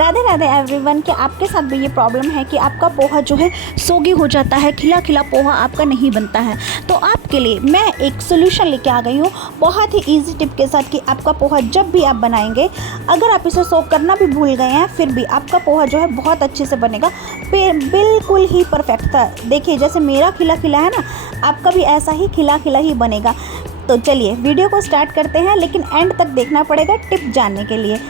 Radhe Radhe everyone. क्या आपके साथ भी ये प्रॉब्लम है कि आपका पोहा जो है सोगी हो जाता है, खिला खिला पोहा आपका नहीं बनता है? तो आपके लिए मैं एक सोल्यूशन लेके आ गई हूँ बहुत ही इजी टिप के साथ कि आपका पोहा जब भी आप बनाएंगे, अगर आप इसे सोक करना भी भूल गए हैं फिर भी आपका पोहा जो है बहुत अच्छे से बनेगा, बिल्कुल ही परफेक्ट था। देखिए जैसे मेरा खिला खिला है ना, आपका भी ऐसा ही खिला खिला ही बनेगा। तो चलिए वीडियो को स्टार्ट करते हैं, लेकिन एंड तक देखना पड़ेगा टिप जानने के लिए।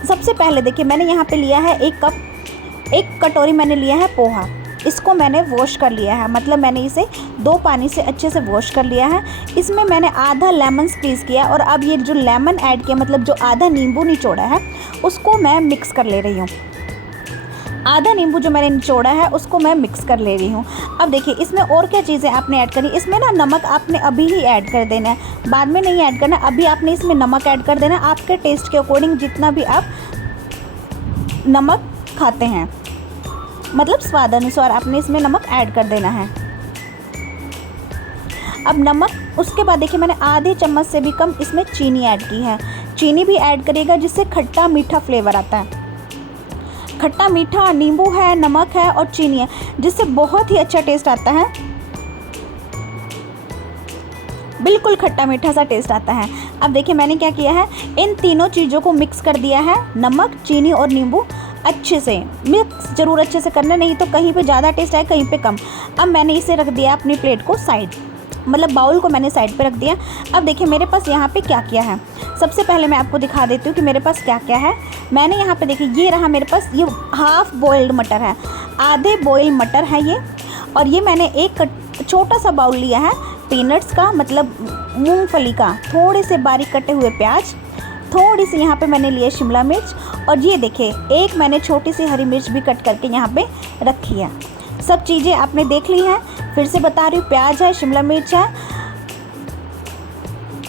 सबसे पहले देखिए मैंने यहाँ पे लिया है एक कटोरी मैंने लिया है पोहा। इसको मैंने वॉश कर लिया है, मतलब मैंने इसे 2 पानी से अच्छे से वॉश कर लिया है। इसमें मैंने आधा लेमन स्क्वीज़ किया और अब ये जो लेमन ऐड किया, मतलब जो आधा नींबू निचोड़ा है उसको मैं मिक्स कर ले रही हूँ। आधा नींबू जो मैंने निचोड़ा है उसको मैं मिक्स कर ले रही हूँ। अब देखिए इसमें और क्या चीज़ें आपने ऐड करी। इसमें ना नमक आपने अभी ही ऐड कर देना है, बाद में नहीं ऐड करना। अभी आपने इसमें नमक ऐड कर देना है आपके टेस्ट के अकॉर्डिंग, जितना भी आप नमक खाते हैं, मतलब स्वाद अनुसार आपने इसमें नमक ऐड कर देना है। अब नमक, उसके बाद देखिए मैंने आधे चम्मच से भी कम इसमें चीनी ऐड की है। चीनी भी ऐड करिएगा जिससे खट्टा मीठा फ्लेवर आता है। खट्टा मीठा नींबू है, नमक है और चीनी है, जिससे बहुत ही अच्छा टेस्ट आता है, बिल्कुल खट्टा मीठा सा टेस्ट आता है। अब देखिए मैंने क्या किया है, इन तीनों चीज़ों को मिक्स कर दिया है, नमक, चीनी और नींबू। अच्छे से मिक्स जरूर अच्छे से करना, नहीं तो कहीं पे ज़्यादा टेस्ट आए कहीं पे कम। अब मैंने इसे रख दिया अपनी प्लेट को साइड, मतलब बाउल को मैंने साइड पे रख दिया। अब देखिए मेरे पास यहाँ पे क्या क्या है। सबसे पहले मैं आपको दिखा देती हूँ कि मेरे पास क्या क्या है। मैंने यहाँ पे देखिए ये रहा मेरे पास, ये हाफ़ बॉइल्ड मटर है, आधे बॉइल्ड मटर है ये। और ये मैंने एक छोटा सा बाउल लिया है पीनट्स का, मतलब मूंगफली का, थोड़े से बारीक कटे हुए प्याज, थोड़ी सी यहाँ पे मैंने लिया शिमला मिर्च, और ये देखिए एक मैंने छोटी सी हरी मिर्च भी कट करके यहाँ पे रखी है। सब चीज़ें आपने देख ली हैं, फिर से बता रही हूँ, प्याज है, शिमला मिर्च है,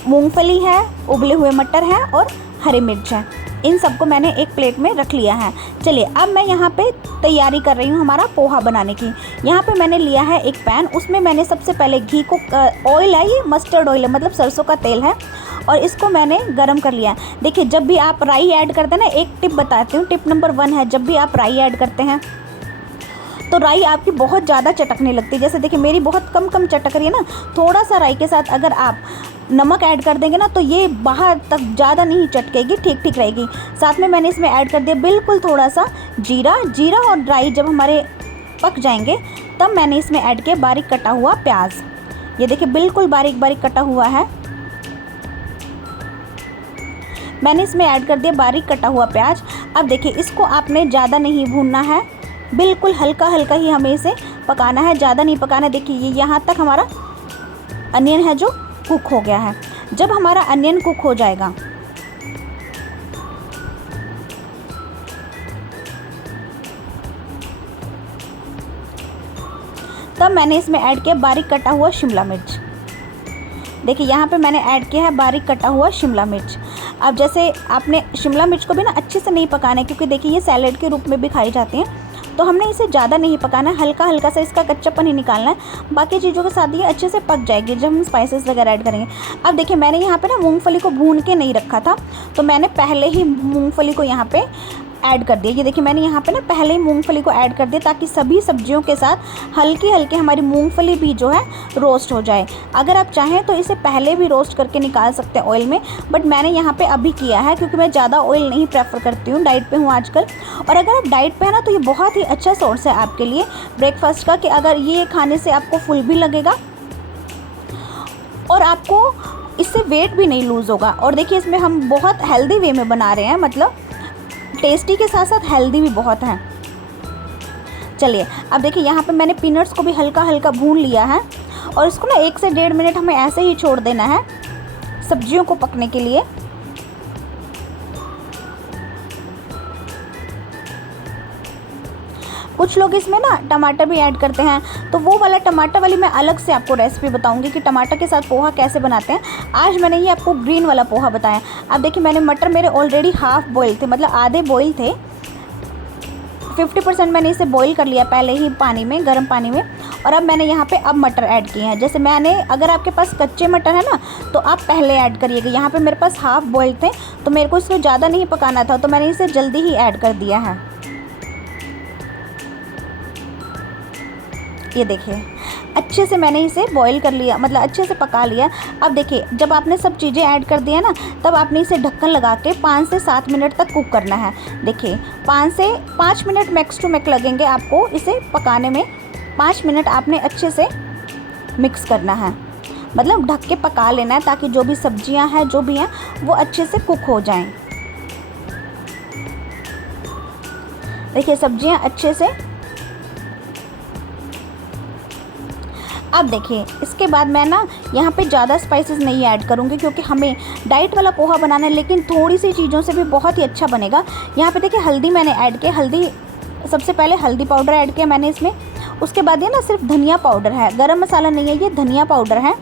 मूंगफली है, उबले हुए मटर है और हरी मिर्च है। इन सबको मैंने एक प्लेट में रख लिया है। चलिए अब मैं यहाँ पे तैयारी कर रही हूँ हमारा पोहा बनाने की। यहाँ पे मैंने लिया है एक पैन, उसमें मैंने सबसे पहले घी को, ऑयल है ये मस्टर्ड ऑयल है, मतलब सरसों का तेल है, और इसको मैंने गरम कर लिया। देखिए जब भी आप राई ऐड करते हैं ना, एक टिप बताती हूँ, टिप नंबर 1 है, जब भी आप राई ऐड करते हैं तो राई आपकी बहुत ज़्यादा चटकने लगती है। जैसे देखिए मेरी बहुत कम चटक रही है ना, थोड़ा सा राई के साथ अगर आप नमक ऐड कर देंगे ना तो ये बाहर तक ज़्यादा नहीं चटकेगी, ठीक ठीक रहेगी। साथ में मैंने इसमें ऐड कर दिया बिल्कुल थोड़ा सा जीरा और राई जब हमारे पक जाएंगे तब मैंने इसमें ऐड किया बारीक कटा हुआ प्याज। ये देखिए बिल्कुल बारीक बारीक कटा हुआ है, मैंने इसमें ऐड कर दिया बारीक कटा हुआ प्याज। अब देखिए इसको आपने ज़्यादा नहीं भूनना है, बिल्कुल हल्का हल्का ही हमें इसे पकाना है, ज़्यादा नहीं पकाना है। देखिए ये यहाँ तक हमारा अनियन है जो कुक हो गया है। जब हमारा अनियन कुक हो जाएगा तब मैंने इसमें ऐड किया बारीक कटा हुआ शिमला मिर्च। देखिए यहाँ पे मैंने ऐड किया है बारीक कटा हुआ शिमला मिर्च। अब जैसे आपने शिमला मिर्च को भी ना अच्छे से नहीं पकाना है, क्योंकि देखिए ये सैलेड के रूप में भी खाई जाती हैं, तो हमने इसे ज़्यादा नहीं पकाना है, हल्का हल्का सा इसका कच्चापन ही निकालना है। बाकी चीज़ों के साथ ये अच्छे से पक जाएगी जब हम स्पाइसेस वगैरह ऐड करेंगे। अब देखिए मैंने यहाँ पे ना मूंगफली को भून के नहीं रखा था, तो मैंने पहले ही मूंगफली को यहाँ पे ऐड कर दिया। ये देखिए मैंने यहाँ पे ना पहले ही मूंगफली को ऐड कर दिया, ताकि सभी सब्जियों के साथ हल्की हल्की हमारी मूंगफली भी जो है रोस्ट हो जाए। अगर आप चाहें तो इसे पहले भी रोस्ट करके निकाल सकते हैं ऑयल में, बट मैंने यहाँ पे अभी किया है क्योंकि मैं ज़्यादा ऑयल नहीं प्रेफर करती हूँ, डाइट पे हूँ आजकल। और अगर आप डाइट पे है ना तो ये बहुत ही अच्छा सोर्स है आपके लिए ब्रेकफास्ट का, कि अगर ये खाने से आपको फुल भी लगेगा और आपको इससे वेट भी नहीं लूज़ होगा। और देखिए इसमें हम बहुत हेल्दी वे में बना रहे हैं, मतलब टेस्टी के साथ साथ हेल्दी भी बहुत है। चलिए अब देखिए यहाँ पे मैंने पीनट्स को भी हल्का हल्का भून लिया है, और इसको ना 1 से 1.5 मिनट हमें ऐसे ही छोड़ देना है सब्जियों को पकने के लिए। कुछ लोग इसमें ना टमाटर भी ऐड करते हैं, तो वो वाला टमाटर वाली मैं अलग से आपको रेसिपी बताऊंगी कि टमाटर के साथ पोहा कैसे बनाते हैं। आज मैंने ये आपको ग्रीन वाला पोहा बताया। अब देखिए मैंने मटर मेरे ऑलरेडी हाफ़ बॉयल थे, मतलब आधे बॉयल थे, 50% मैंने इसे बॉईल कर लिया पहले ही पानी में, गर्म पानी में। और अब मैंने यहाँ पे अब मटर ऐड किए हैं। जैसे मैंने, अगर आपके पास कच्चे मटर है ना तो आप पहले ऐड करिएगा। यहाँ पे मेरे पास हाफ़ बॉइल थे तो मेरे को इसको ज़्यादा नहीं पकाना था, तो मैंने इसे जल्दी ही ऐड कर दिया है। ये देखिए अच्छे से मैंने इसे बॉईल कर लिया, मतलब अच्छे से पका लिया। अब देखिए जब आपने सब चीज़ें ऐड कर दिया ना, तब आपने इसे ढक्कन लगा के 5 से 7 मिनट तक कुक करना है। देखिए 5 से 5 मिनट मैक्स टू मैक्स लगेंगे आपको इसे पकाने में। 5 मिनट आपने अच्छे से मिक्स करना है, मतलब ढक के पका लेना है, ताकि जो भी सब्जियां हैं जो भी हैं वो अच्छे से कुक हो जाएं। देखिए सब्जियां अच्छे से। अब देखिए इसके बाद मैं ना यहाँ पे ज़्यादा स्पाइसेस नहीं ऐड करूँगी, क्योंकि हमें डाइट वाला पोहा बनाना है, लेकिन थोड़ी सी चीज़ों से भी बहुत ही अच्छा बनेगा। यहाँ पे देखिए हल्दी मैंने ऐड किया, हल्दी सबसे पहले हल्दी पाउडर ऐड किया मैंने इसमें। उसके बाद ये ना सिर्फ धनिया पाउडर है, गरम मसाला नहीं है, ये धनिया पाउडर है।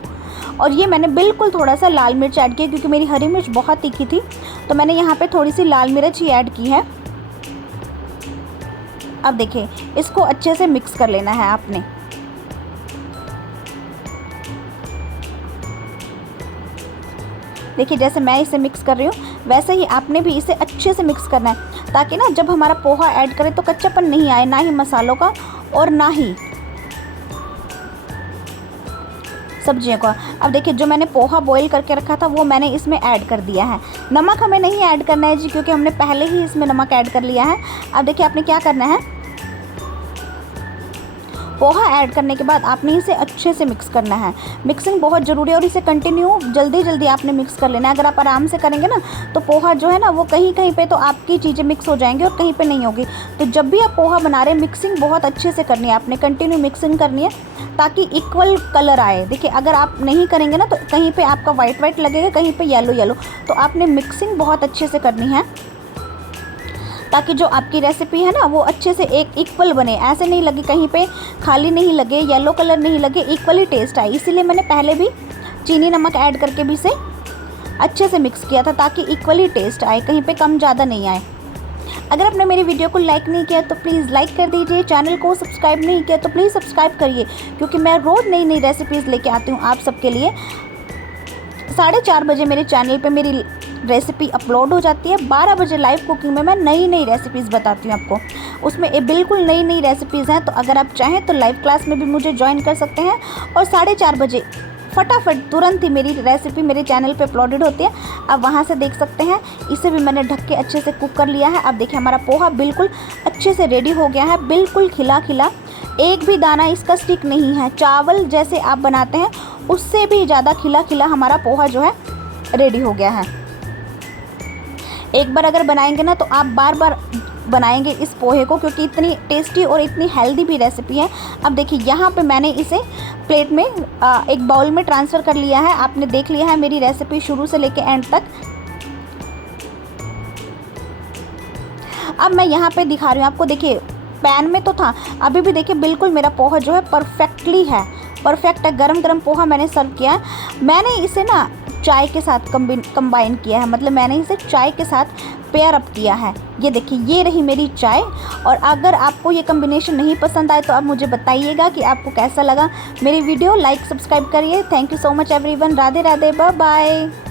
और ये मैंने बिल्कुल थोड़ा सा लाल मिर्च ऐड किया, क्योंकि मेरी हरी मिर्च बहुत तीखी थी, तो मैंने यहाँ पे थोड़ी सी लाल मिर्च ही ऐड की है। अब देखिए इसको अच्छे से मिक्स कर लेना है आपने। देखिए जैसे मैं इसे मिक्स कर रही हूँ वैसे ही आपने भी इसे अच्छे से मिक्स करना है, ताकि ना जब हमारा पोहा ऐड करें तो कच्चापन नहीं आए, ना ही मसालों का और ना ही सब्जियों का। अब देखिए जो मैंने पोहा बॉईल करके रखा था वो मैंने इसमें ऐड कर दिया है। नमक हमें नहीं ऐड करना है जी, क्योंकि हमने पहले ही इसमें नमक ऐड कर लिया है। अब देखिए आपने क्या करना है, पोहा ऐड करने के बाद आपने इसे अच्छे से मिक्स करना है। मिक्सिंग बहुत ज़रूरी है और इसे कंटिन्यू जल्दी आपने मिक्स कर लेना है। अगर आप आराम से करेंगे ना तो पोहा जो है ना वो कहीं कहीं पे तो आपकी चीज़ें मिक्स हो जाएंगी और कहीं पे नहीं होगी। तो जब भी आप पोहा बना रहे हैं मिक्सिंग बहुत अच्छे से करनी है, आपने कंटिन्यू मिक्सिंग करनी है, ताकि इक्वल कलर आए। देखिए अगर आप नहीं करेंगे ना तो कहीं पर आपका वाइट लगेगा, कहीं पर येलो। तो आपने मिक्सिंग बहुत अच्छे से करनी है, ताकि जो आपकी रेसिपी है ना वो अच्छे से एक इक्वल बने। ऐसे नहीं लगे कहीं पे खाली नहीं लगे, येलो कलर नहीं लगे, इक्वली टेस्ट आए। इसीलिए मैंने पहले भी चीनी नमक ऐड करके भी इसे अच्छे से मिक्स किया था, ताकि इक्वली टेस्ट आए, कहीं पे कम ज़्यादा नहीं आए। अगर आपने मेरी वीडियो को लाइक नहीं किया तो प्लीज़ लाइक कर दीजिए। चैनल को सब्सक्राइब नहीं किया तो प्लीज़ सब्सक्राइब करिए, क्योंकि मैं रोज़ नई रेसिपीज़ लेके आती हूँ आप सबके लिए। 4:30 बजे मेरे चैनल पे मेरी रेसिपी अपलोड हो जाती है। 12 बजे लाइव कुकिंग में मैं नई रेसिपीज़ बताती हूँ आपको। उसमें बिल्कुल नई रेसिपीज़ हैं, तो अगर आप चाहें तो लाइव क्लास में भी मुझे ज्वाइन कर सकते हैं। और 4:30 बजे फटाफट तुरंत ही मेरी रेसिपी मेरे चैनल पे अपलोडेड होती है, आप वहाँ से देख सकते हैं। इसे भी मैंने ढक के अच्छे से कुक कर लिया है। अब देखिए हमारा पोहा बिल्कुल अच्छे से रेडी हो गया है, बिल्कुल खिला, एक भी दाना इसका स्टिक नहीं है। चावल जैसे आप बनाते हैं उससे भी ज़्यादा खिला हमारा पोहा जो है रेडी हो गया है। एक बार अगर बनाएंगे ना तो आप बार बनाएंगे इस पोहे को, क्योंकि इतनी टेस्टी और इतनी हेल्दी भी रेसिपी है। अब देखिए यहाँ पे मैंने इसे प्लेट में एक बाउल में ट्रांसफ़र कर लिया है। आपने देख लिया है मेरी रेसिपी शुरू से लेके एंड तक। अब मैं यहाँ पे दिखा रही हूँ आपको। देखिए पैन में तो था, अभी भी देखिए बिल्कुल मेरा पोहा जो है परफेक्टली है, परफेक्ट है। गरम गरम पोहा मैंने सर्व किया है। मैंने इसे ना चाय के साथ कंबाइन किया है, मतलब मैंने इसे चाय के साथ पेयर अप किया है। ये देखिए ये रही मेरी चाय। और अगर आपको ये कॉम्बिनेशन नहीं पसंद आए तो आप मुझे बताइएगा कि आपको कैसा लगा मेरी वीडियो। लाइक सब्सक्राइब करिए। Thank you so much everyone. Radhe Radhe, bye bye.